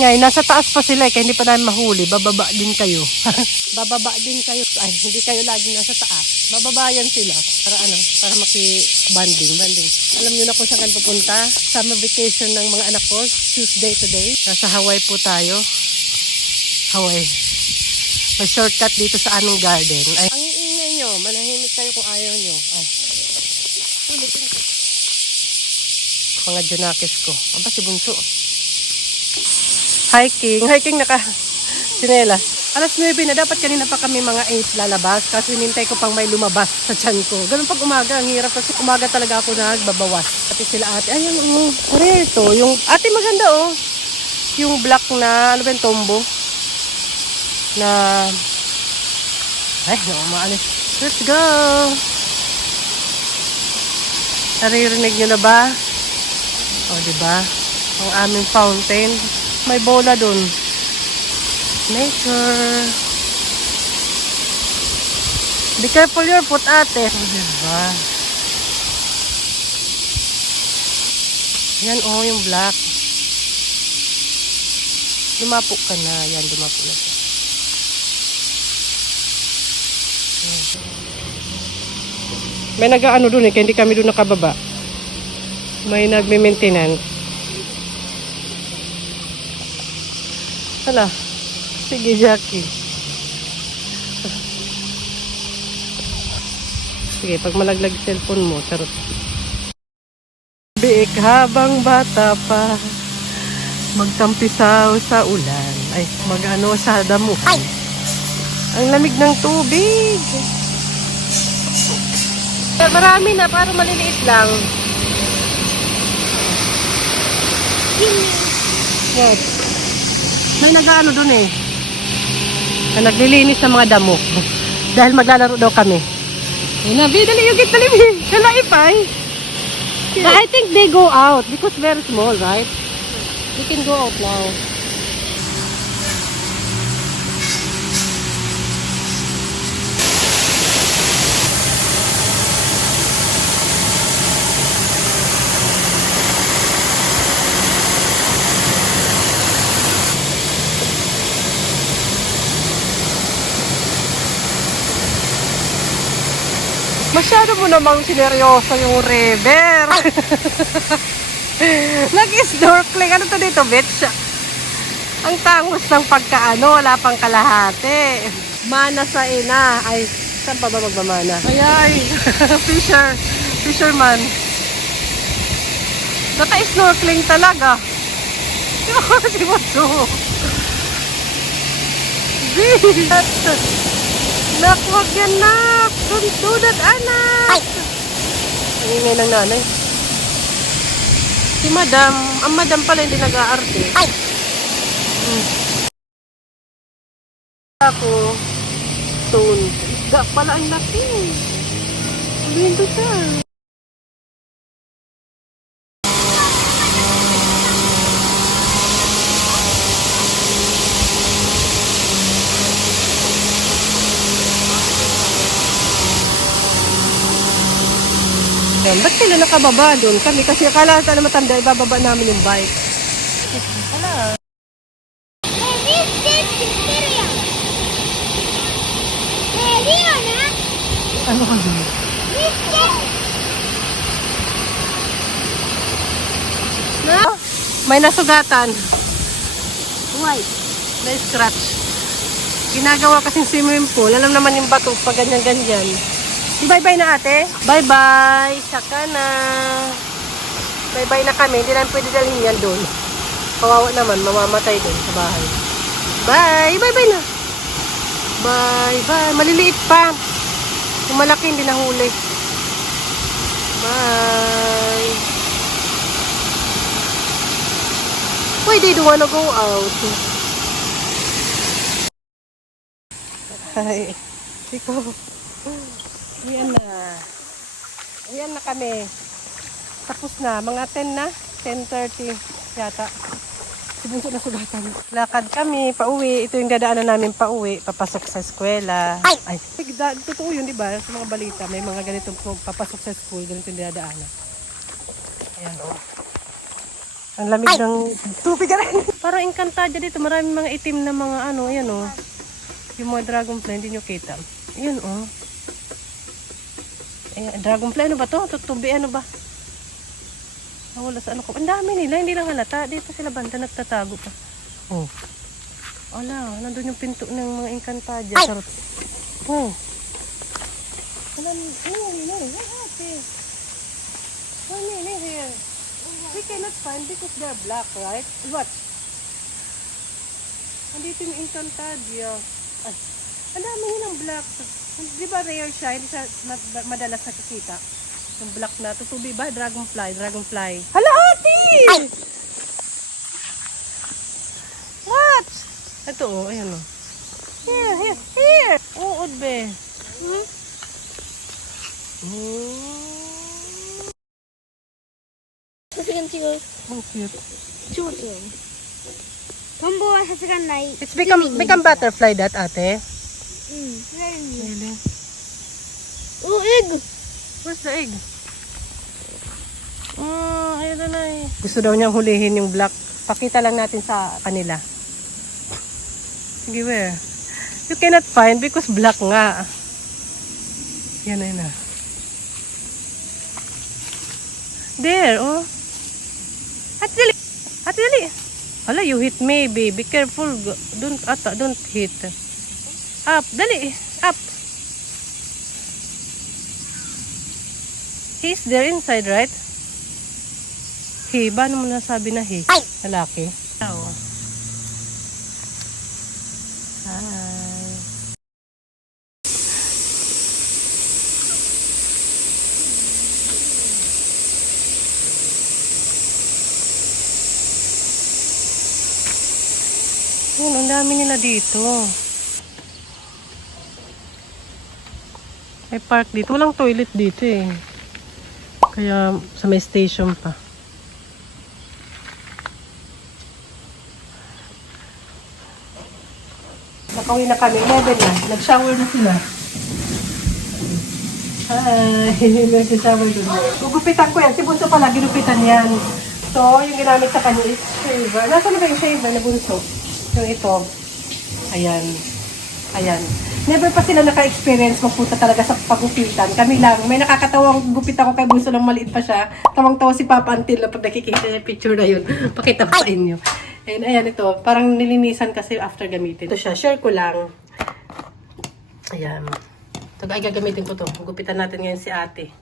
maingay. Nasa taas pa sila kaya hindi pa namin mahuli. Bababa din kayo. Bababa din kayo. Ay, hindi kayo laging nasa taas. Bababayan sila. Para maki-banding. Alam niyo na kung saan pupunta. Summer vacation ng mga anak ko. Tuesday today. Nasa Hawaii po tayo. Hawaii. May shortcut dito sa anong garden. Ay, ang iingay nyo. Manahimik kayo kung ayaw nyo. Ay. Ulitin ko. Mga junakis ko. Aba si Bunso. Hiking naka sinelas. Alas 9 na, dapat kanina pa kami mga 8 lalabas kasi hinintay ko pang may lumabas sa tiyan ko. Ganun pag umaga, ang hirap kasi umaga talaga ako nagbabawas. Pati sila ate, ay yung rare to, yung ate maganda oh. Yung black na, ano ba yung tombo? Na, ay, no, maalis. Let's go! Naririnig nyo na ba? O, diba? Ang aming fountain. May bola dun. Nature. Be careful your foot, ate. O, diba? Yan, oh, yung black. Lumapo ka na. Yan, lumapo na siya. May nag-ano dun kaya hindi kami dun nakababa. May nagme-maintenance. Hala. Sige, Jackie. Sige, pag malaglag cellphone mo, charot. Biik habang bata pa, magtampisaw sa ulan. Ay, mag-ano sa damo. Ay! Ang lamig ng tubig. Marami na, para maliliit lang. Yes. May nag-ano dun eh. Naglilinis ng mga damo. Dahil maglalaro daw kami. Nabi, dali yung git, dali. Kalaipay. I think they go out because very small, right? You can go out now. Masyado mo namang sineryoso yung river. Nag-snorkeling. Ano to dito, bitch? Ang tangos ng pagkaano. Wala pang kalahati. Mana sa ina. Ay, saan pa ba magmamana? Ay, fisherman. Naka-snorkeling talaga. Si Matsu. Nak, wag yan, nak. Tuntunan, anak. Ang ingay ng nanay. Si madam. Ang madam pala hindi nag-aarte. Ako. Stone. Isda pala ang laki. Lindo siya. Ba't sila nakababa doon? Kami kasi akala na matanda, ibababa namin yung bike. Wala. Ano ka doon? May nasugatan. White. May scratch. Ginagawa kasing swimming pool. Alam naman yung bato pag ganyan-ganyan. Bye-bye na ate. Bye-bye. Saka na. Bye-bye na kami. Hindi namin pwede dalhin yan doon. Kawawa naman. Mamamatay doon sa bahay. Bye. Bye-bye na. Bye-bye. Maliliit pa. Yung malaki hindi nahuli. Bye. Why they don't wanna go out? Hi. Ikaw. Ayan na. Ayan na kami. Tapos na. Mga 10 na. 10:30 yata. Si Bunso na sugatan. Lakad kami. Pauwi. Ito yung dadaanan namin pauwi. Papasok sa eskwela. Ay. Totoo yun, di ba? Sa mga balita. May mga ganitong papasok sa school. Ganito yung dadaanan. Ayan o. Ang lamig ng tubig rin. Parang Encantadia dito. Maraming mga itim na mga ano. Ayan o. Yung mga dragonfly, hindi nyo kita. Ayan o. Ayan, dragonfly, ano ba to? Tutubi, ano ba? Wala sa ano ko. Ang dami nila, hindi lang halata. Dito sila banda, nagtatago pa. Oh. Ala, nandun yung pinto ng mga Encantadia. Charot. Oh. Alam, no, here. Here. We cannot find because they're black, right? What? Andito yung Encantadia. Ay, ang dami nilang black. Di ba rare siya? Hindi siya madalas nakikita. Yung black na. Tutubi ba? Dragonfly. Hala, ate! What? Ito, oh. Ayan, oh. Here. Uod, be. 사시간찍어 Oh, cute. 찍었죠. 덤보와 사시간 나이. It's become butterfly that, ate? 사장님. Really? 오, egg. Where's the egg? Ayun na eh. Gusto daw niyang hulihin yung black. Pakita lang natin sa kanila. Sige, where? You cannot find because black nga. Yan na. There, oh. Ate dali. Hala, you hit me, baby. Be careful. Don't hit. Up, dali. Up. He's there inside, right? He, ba mo nasabi na he? Lalaki. Oo. Hi. Yun, ang dami nila dito. May park dito. Walang toilet dito eh. Kaya sa may station pa. Nakauwi na kami. 11 na. Nag-shower na sila. Hi! Nag-shower doon. Gugupitan ko yan. Si Bunso pala, ginupitan yan. So, yung ginamit sa kanya is shaver. Nasaan na ba yung shaver na Bunso? Yung ito. Ayan. Never pa sila naka-experience magpunta talaga sa pagupitan. Kami lang. May nakakatawang gupit ako kay Bunso nang maliit pa siya. Tawang-tawa si Papa until na pag nakikita yung picture na yun. Pakita ko sa inyo. And ayan ito. Parang nilinisan kasi after gamitin. Ito siya. Share ko lang. Ayan. Ito ay gagamitin ko to. Gupitan natin ngayon si ate.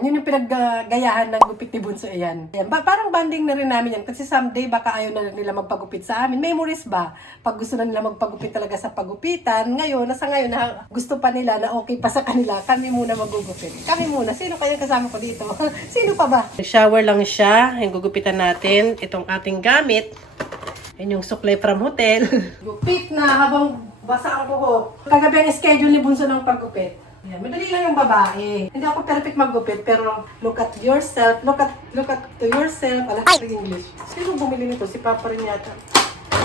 Yun yung pinaggayahan ng gupit ni Bunso. Ayan. Parang banding na rin namin yan. Kasi someday baka ayaw na nila magpagupit sa amin. Memories ba? Pag gusto na nila magpagupit talaga sa pagupitan. Ngayon, nasa ngayon na gusto pa nila na okay pa sa kanila. Kami muna magugupit. Kami muna. Sino kayang kasama ko dito? Sino pa ba? Shower lang siya. Yung gugupitan natin. Itong ating gamit. Yan yung suklay from hotel. Gupit na habang basa ang buhok. Kagabi ang schedule ni Bunso ng paggupit. Yan, madali lang yung babae. Hindi ako perfect maggupit, pero look at yourself. Look at to yourself. Alam ko yung English. Sino bumili nito? Si Papa rin yata.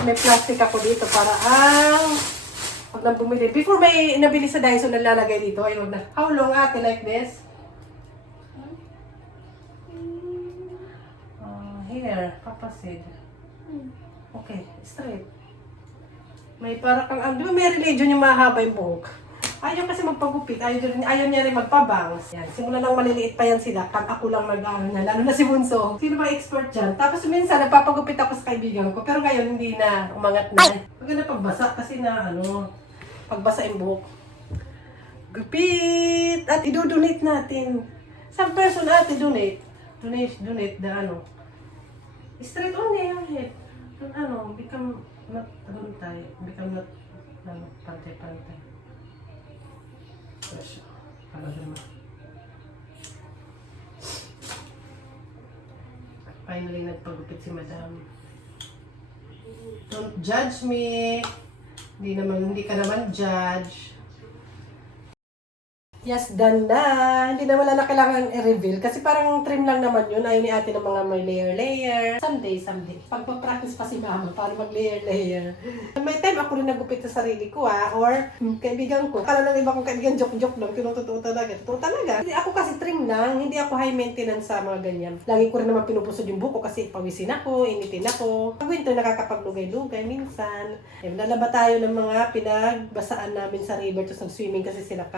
May plastic ako dito para pag nang bumili. Before may nabili sa Daiso na lalagay dito. Ayun na. How long ate like this? Here, Papa said. Okay, straight. May para kang, di ba may religion yung mahaba yung buhok? Ayaw kasi magpagupit, ayaw niya rin magpabangs. Yan, simula nang maliliit pa yan sila, pag ako lang mag-ano na, lalo na si Bunso. Sino ba expert dyan? Tapos minsan, nagpapagupit ako sa kaibigan ko, pero ngayon hindi na, umangat na. Huwag na pagbasa kasi na, pagbasa yung buhok. Gupit! At idodonate natin. Some person ate donate. Donate the straight only yung head. Become not pantay-pantay. Finally, nagpagupit si Madam. Don't judge me. Hindi ka naman judge. Yes, done na. Hindi na wala na kailangan i-reveal. Kasi parang trim lang naman yun. Ayaw ni ate ng mga may layer-layer. Someday. Pagpa-practice pa si mama para mag-layer-layer. May time ako rin nagupit sa sarili ko Or kaibigan ko. Kala ng iba kong kaibigan, joke-joke lang. Pero totoo talaga. Totoo talaga. Hindi ako kasi trim lang. Hindi ako high maintenance sa mga ganyan. Lagi ko rin naman pinupusod yung buko kasi pawisin ako, initin ako. Pag winter, nakakapaglugay-lugay minsan. Lalaba tayo ng mga pinagbasaan namin sa river. Tapos nag-swimming kasi sila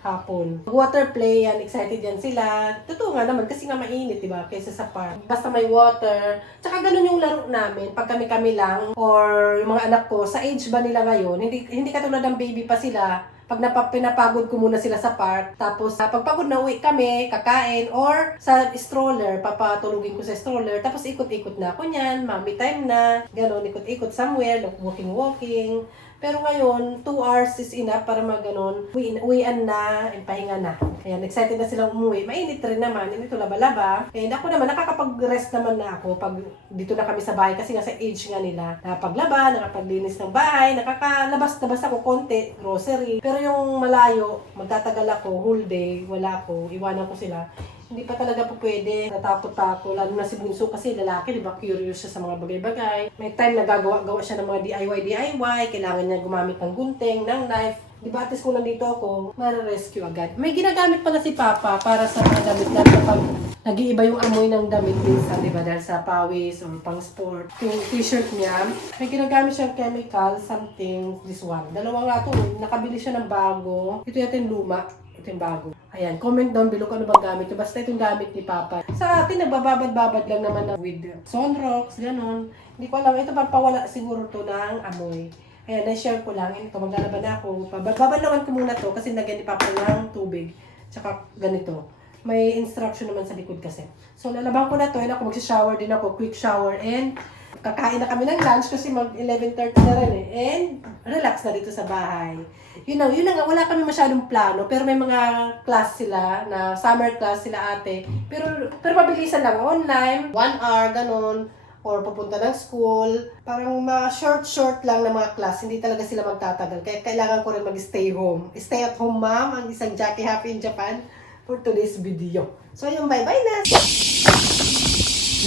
hapon. Water play yan, excited yan sila. Totoo nga naman, kasi nga mainit, diba? Kaysa sa park. Basta may water. Tsaka ganun yung laro namin, pag kami-kami lang, or yung mga anak ko, sa age ba nila ngayon, hindi katulad ng baby pa sila, pag pinapagod ko muna sila sa park, tapos pagpagod na uwi kami, kakain, or sa stroller, papatulugin ko sa stroller, tapos ikot-ikot na ako niyan, mommy time na, ganun, ikot-ikot somewhere, walking. Pero ngayon, 2 hours is enough para maganon. Uwian na, pahinga na. Ayan, excited na silang umuwi. Mainit rin naman, ito laba-laba. And ako naman, nakakapag-rest naman na ako pag dito na kami sa bahay kasi nga sa age nga nila. Nakapaglaba, nakapaglinis ng bahay, nakakalabas-labas ako konti, grocery. Pero yung malayo, magtatagal ako, whole day, wala ako, iwanan ko sila. Hindi pa talaga po pwede. Natakot pa ako. Lalo na si Bunso kasi lalaki, di ba? Curious siya sa mga bagay-bagay. May time na gagawa siya ng mga DIY. Kailangan niya gumamit ng gunting, ng knife. Di ba, at least kung nandito ako, mara-rescue agad. May ginagamit pala si Papa para sa mga damit na kapag nag-iiba yung amoy ng damit minsan, di ba? Dahil sa pawis or pang sport. Yung t-shirt niya, may ginagamit siyang chemical, something, this one. Dalawa nga ito, nakabili siya ng bago. Ito yata yung luma. Ito yung bago. Ayan, comment down below kung ano bang gamit. Basta itong gamit ni Papa. Sa atin, nagbababad-babad lang naman with sunrocks, gano'n. Hindi ko alam. Ito pampawala siguro to ng amoy. Ayan, na-share ko lang. Ito, maglalaban na ako. Babalawan ko muna to kasi nagyan ni Papa ng tubig. Tsaka ganito. May instruction naman sa likod kasi. So, lalaban ko na to. And ako magsha-shower din ako. Quick shower. And kakain na kami ng lunch kasi mag 11:30 na rin And relax na dito sa bahay. Yun na nga, wala kami masyadong plano, pero may mga class sila, na summer class sila ate. Pero mabilisan lang, online, 1 hour, ganun, or pupunta ng school. Parang mga short lang na mga class, hindi talaga sila magtatagal. Kaya kailangan ko rin mag-stay home. Stay at home mom, ang isang Jackie Happy in Japan, for today's video. So yun, bye-bye na!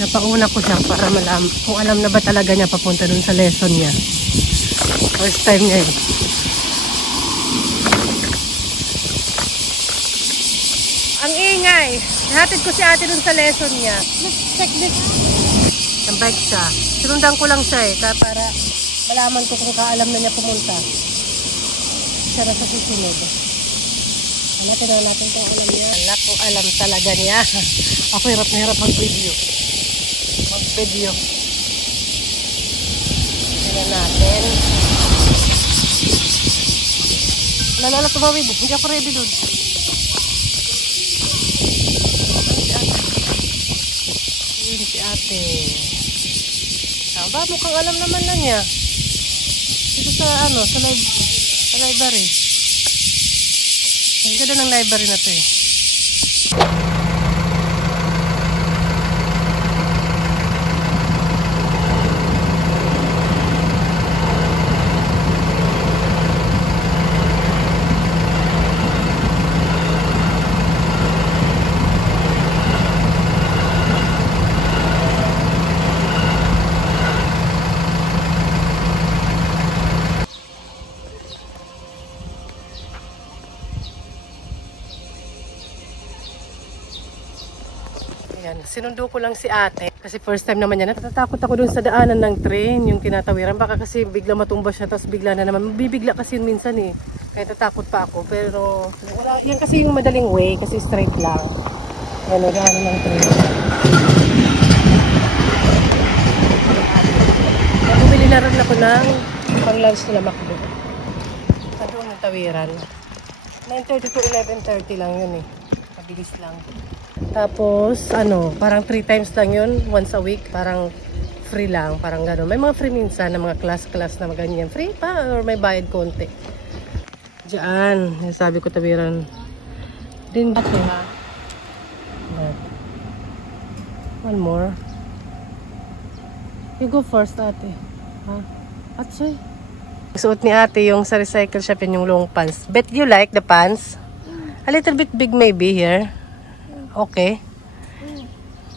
Napauna ko siya para kung alam na ba talaga niya papunta dun sa lesson niya. First time niya Ang ingay. Nahatid ko si ate dun sa lesson niya. Check this. Ang bike siya. Sinundan ko lang siya para malaman ko kung kaalam na niya pumunta. Siya na sa susunod. Hanapin na natin kung alam niya. Alam ko alam talaga niya. Ako hirap na hirap mag-video. Tingnan natin. Nalala tumawid. Hindi ako ready dun. Si ate. Ba, mukhang alam naman na niya. Dito sa library. Ang ganda ng library na to Ayan, sinundo ko lang si ate. Kasi first time naman yan. Natatakot ako dun sa daanan ng train, yung tinatawiran. Baka kasi bigla matumba siya, tapos bigla na naman. Bibigla kasi yun minsan Kaya tatakot pa ako. Pero, yan kasi yung madaling way, kasi straight lang. Ayan, daanan ng train. Bumili na rin ako ng pang-lunch nila McDo. Sa doon ng tawiran. 9:30 to 11:30 lang yun Mabilis lang. Tapos, parang 3 times lang yun, once a week. Parang free lang, parang gano'n. May mga free minsan na mga class na maganyan. Free pa, or may bayad konti. Diyan, sabi ko tawiran. Din ate. One more. You go first, ate. Ha? Atsoy. Suot ni ate yung sa recycle shop yung long pants. Bet you like the pants? A little bit big maybe here. Okay.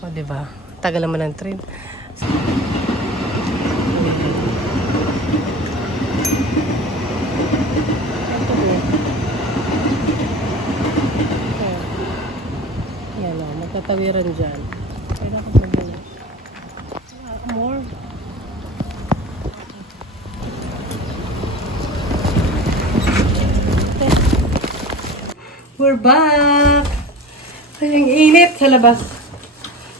O, diba? Tagal naman ng train. Yan o, magtatawiran dyan. Kailan ko magbilis. More. We're back! Ay, ang init sa labas.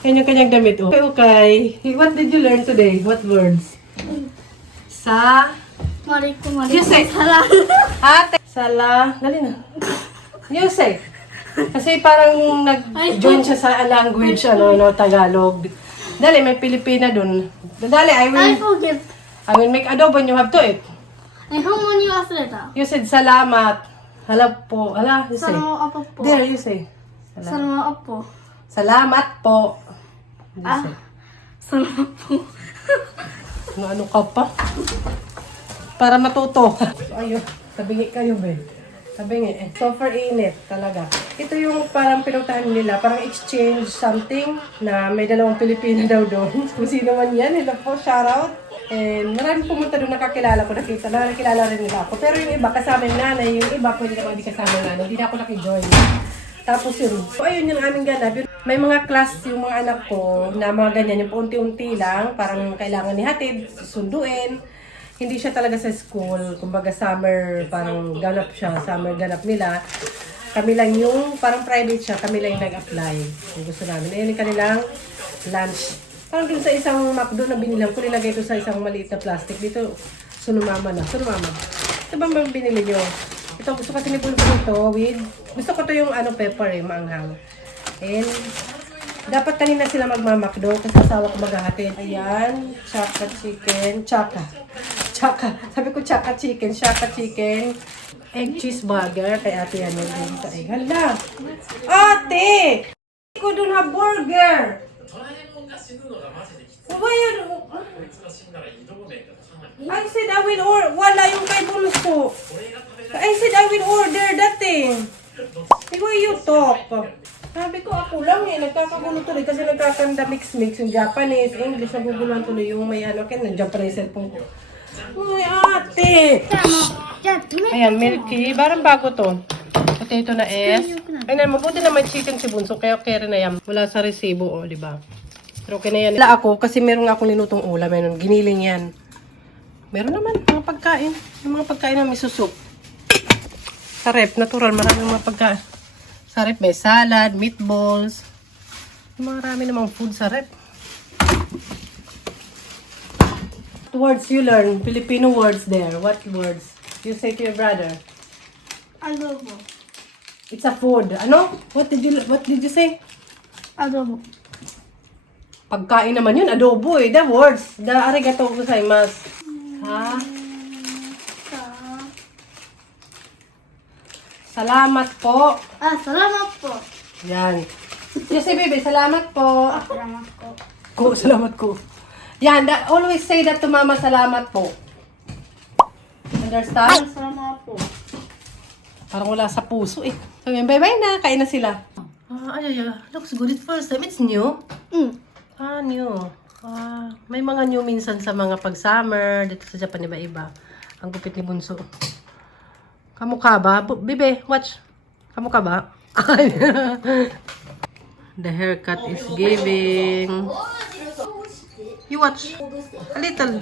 Yan yung kanyang damit. Oh. Okay. What did you learn today? What words? Sa... You say. Ate. Sala. Dali na. You say. Kasi parang nag-join siya sa language, Tagalog. Dali, may Pilipina dun. Dali, I will make adobo and you have to eat. You said salamat. Hala po. Hala, you say. There, you say. Salamat po. You say. Ano ka pa? Para matuto. Ayun, tabingi kayo, be. Tabingi. Super init talaga. Ito yung parang pinuntahan nila, parang exchange something na may dalawang Pilipina daw doon. Kung sino man yan, hello po, shout out. And marami pumunta doon nakakilala ko, nakilala rin nila ako. Pero yung iba kasama yung nanay, yung iba pwede naman hindi kasama yung nanay, hindi na ako nakijoin. Tapos yun, so ayun yung aming ganap. May mga class yung mga anak ko na mga ganyan, yung paunti-unti lang, parang kailangan nihatid, susunduin. Hindi siya talaga sa school, kumbaga summer, parang ganap siya, summer ganap nila. Kami lang yung, parang private siya, kami lang yung nag-apply. Yung gusto namin. Ayun yung kanilang lunch. Parang dun sa isang McDo na binilang ko, nilagay ito sa isang maliit na plastic. Dito, sunumama na. Sunumama. Ito ba bang binili nyo? Ito, gusto kasi ni Bulbul ito with... Gusto ko to yung pepper maanghang. And, dapat kanina sila magmamakdo kasi asawa ko maghahatid. Ayan, chaka chicken. Chaka. Sabi ko chaka chicken. Chaka chicken. Egg cheeseburger. Kay ate yan yung sa egg. Hala! Ate! Ko dun ha burger! I said I will order. Wala yung kay Bunso. I said I will order that thing. The way you talk. Sabi ko ako lang nagkakagulo tuloy kasi nagkakanda mix-mix yung Japanese, English, naguguluhan tuloy yung may Japanese cellphone ko. Uy, ate! Ayan, milky. Barang bago to. Potato na S. Ayun, mabuti na may chicken si Bunso, kaya rin na yan. Wala sa resibo, diba? Pero okay na yan. Wala ako, kasi meron akong linutong ulam. Meron, giniling yan. Meron naman, mga pagkain. Yung mga pagkain na may susok. Sa rep, natural, maraming mga pagkain. Sa rep, may salad, meatballs. Marami namang food sa rep. Words you learn, Filipino words there. What words? You say to your brother. Adobo. It's a food. Ano? What did you say? Adobo. Pagkain naman yun, adobo eh. The words. The arigato gozaimasu. Ha? Salamat po. Salamat po. Yan. You say, baby, salamat po. Salamat po. Salamat ko. Yan, always say that to mama, salamat po. Understand? Salamat po. Parang wala sa puso eh. Sabi, bye-bye na. Kain na sila. Looks good at first time. It's new. New. May mga new minsan sa mga pag-summer. Dito sa Japan, iba-iba. Ang gupit ni Bunso. Kamukha ba? Bibe, watch. Kamukha ba? The haircut is giving. You watch. A little.